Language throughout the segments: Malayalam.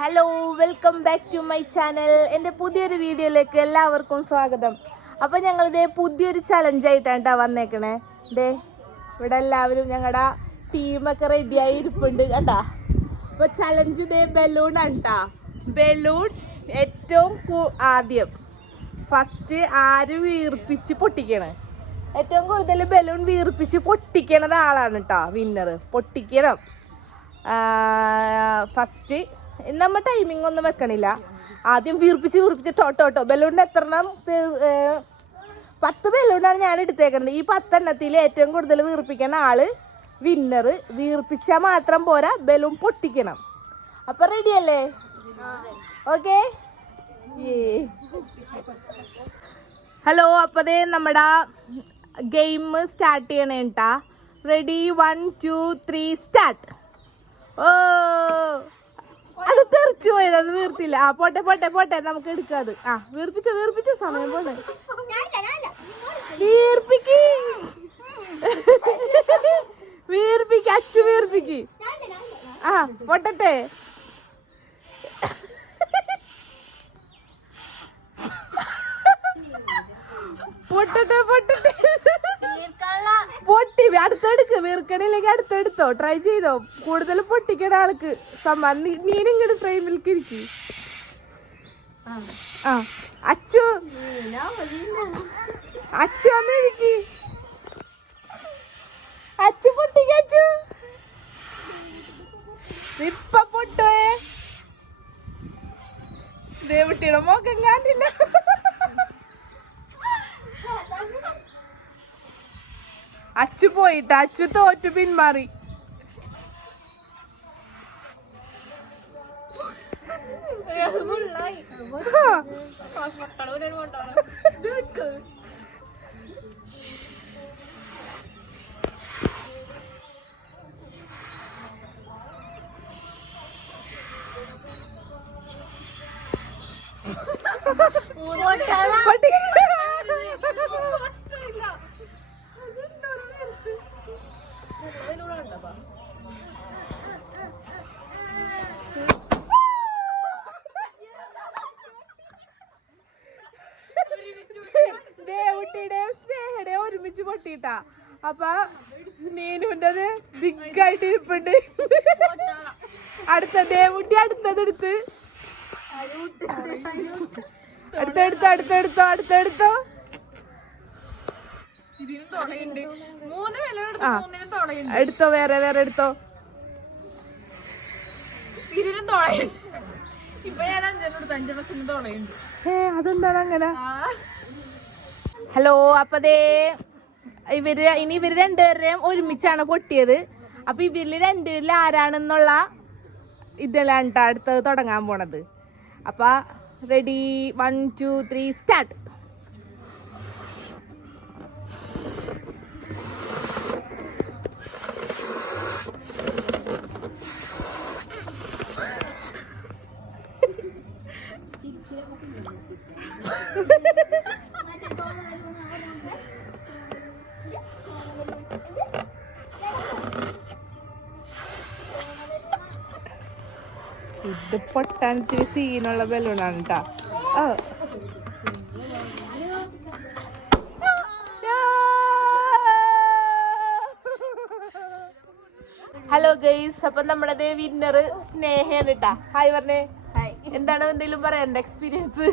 Hello, welcome back to my channel. എൻ്റെ പുതിയൊരു വീഡിയോയിലേക്ക് എല്ലാവർക്കും സ്വാഗതം. അപ്പോൾ ഞങ്ങളിതേ പുതിയൊരു ചലഞ്ചായിട്ടാണ് വന്നേക്കണേ. ദേ ഇവിടെ എല്ലാവരും ഞങ്ങളുടെ ടീമൊക്കെ റെഡിയായി ഇരിപ്പുണ്ട് കണ്ടാ. അപ്പോൾ ചലഞ്ച് ഇതേ ബലൂണാണ് കേട്ടാ. ബലൂൺ ഏറ്റവും ആദ്യം ഫസ്റ്റ് ആര് വീർപ്പിച്ച് പൊട്ടിക്കണേ, ഏറ്റവും കൂടുതൽ ബലൂൺ വീർപ്പിച്ച് പൊട്ടിക്കണത് ആളാണ് കേട്ടോ വിന്നർ. പൊട്ടിക്കണം ഫസ്റ്റ്. നമ്മൾ ടൈമിംഗ് ഒന്നും വെക്കണില്ല, ആദ്യം വീർപ്പിച്ച് ടോട്ടോ ബലൂണിൻ്റെ എത്രണ്ണം 10 ബലൂണാണ് ഞാൻ എടുത്തേക്കുന്നത്. ഈ 10 എണ്ണത്തിൽ ഏറ്റവും കൂടുതൽ വീർപ്പിക്കുന്ന ആള് വിന്നർ. വീർപ്പിച്ചാൽ മാത്രം പോരാ, ബലൂൺ പൊട്ടിക്കണം. അപ്പം റെഡിയല്ലേ? ഓക്കെ. ഹലോ, അപ്പതേ നമ്മുടെ ഗെയിം സ്റ്റാർട്ട് ചെയ്യണേ കേട്ടാ. Ready, 1 2 3 start. ഓ, അത് തെറിച്ചു പോയത്, അത് വീർത്തില്ല. ആ പോട്ടെ പോട്ടെ പോട്ടെ, നമുക്ക് എടുക്കാം അത്. ആ വീർപ്പിച്ച സമയം പോണേ. വീർപ്പിക്ക് അച്ചു വീർപ്പിക്ക്. ആ പൊട്ടട്ടെ. പൊട്ടട്ടെ പൊട്ടി. അടുത്തെടുക്ക്, വീർക്കണില്ലെങ്കിൽ അടുത്തെടുത്തോ, ട്രൈ ചെയ്തോ. കൂടുതൽ പൊട്ടിക്കണ ആൾക്ക് സമ്മാനം. നീനിങ്ങോട്ട് ഫ്രെയിമിലേക്ക് ഇരിക്കും. ആ അച്ചു വന്നിരിക്ക്. അച്ചു പൊട്ടിക്കച്ചു. ഇപ്പൊ പൊട്ടോയെ. ദേവുട്ടിയുടെ മോക്കം കാണില്ല. അച്ചു പോയിട്ട് അച്ചു തോറ്റു പിന്മാറി. ദേവുട്ടിയുടെയും സ്നേഹയുടെയും ഒരുമിച്ച് പൊട്ടിട്ടാ. അപ്പൊ നീനുണ്ടത് ബിഗ് ആയിട്ട് ഇരിപ്പുണ്ട്. അടുത്ത ദേവുട്ടി അടുത്തതെടുത്ത് അടുത്തെടുത്തോ. എടുത്തോ, വേറെ എടുത്തോ. അതെന്താണ് അങ്ങനെ? ഹലോ, അപ്പതേ ഇവര് രണ്ടുപേരെയും ഒരുമിച്ചാണ് പൊട്ടിയത്. അപ്പൊ ഇവരില് രണ്ടുപേരിൽ ആരാണെന്നുള്ള ഇതിലാണ് ട്ടോ അടുത്തത് തുടങ്ങാൻ പോണത്. അപ്പൊ റെഡി, 1 2 3 സ്റ്റാർട്ട്. ഇത് പൊട്ടാൻ ഇത്തിരി സീനുള്ള ബലൂണാണ് കേട്ടാ. ഹലോ ഗൈസ്, അപ്പൊ നമ്മുടെ വിന്നർ സ്നേഹയാണ് കേട്ടാ. ഹായ് പറഞ്ഞേ. എന്താണ് എന്തെങ്കിലും പറയണ്ട എക്സ്പീരിയൻസ്?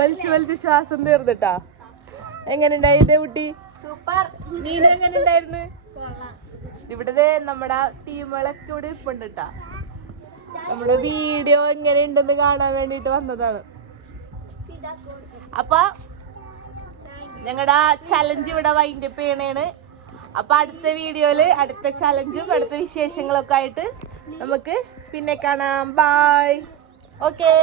വലിച്ചു ശ്വാസം തീർന്നിട്ടാ. എങ്ങനെ ഉണ്ടായി ദേവുട്ടി? നീന എങ്ങനെ ഉണ്ടായിരുന്നു? ഇവിടെ നമ്മുടെ ടീമുകളൊക്കെ ഇവിടെ ഇപ്പുണ്ട് കേട്ടാ. നമ്മള് വീഡിയോ എങ്ങനെ ഉണ്ടെന്ന് കാണാൻ വേണ്ടിട്ട് വന്നതാണ്. അപ്പൊ ഞങ്ങളുടെ ചലഞ്ച് ഇവിടെ വൈൻഡപ്പ് ചെയ്യണേണ്. അപ്പൊ അടുത്ത വീഡിയോയില് അടുത്ത ചലഞ്ചും അടുത്ത വിശേഷങ്ങളൊക്കെ ആയിട്ട് നമുക്ക് പിന്നെ കാണാം. ബൈ. ഓക്കേ.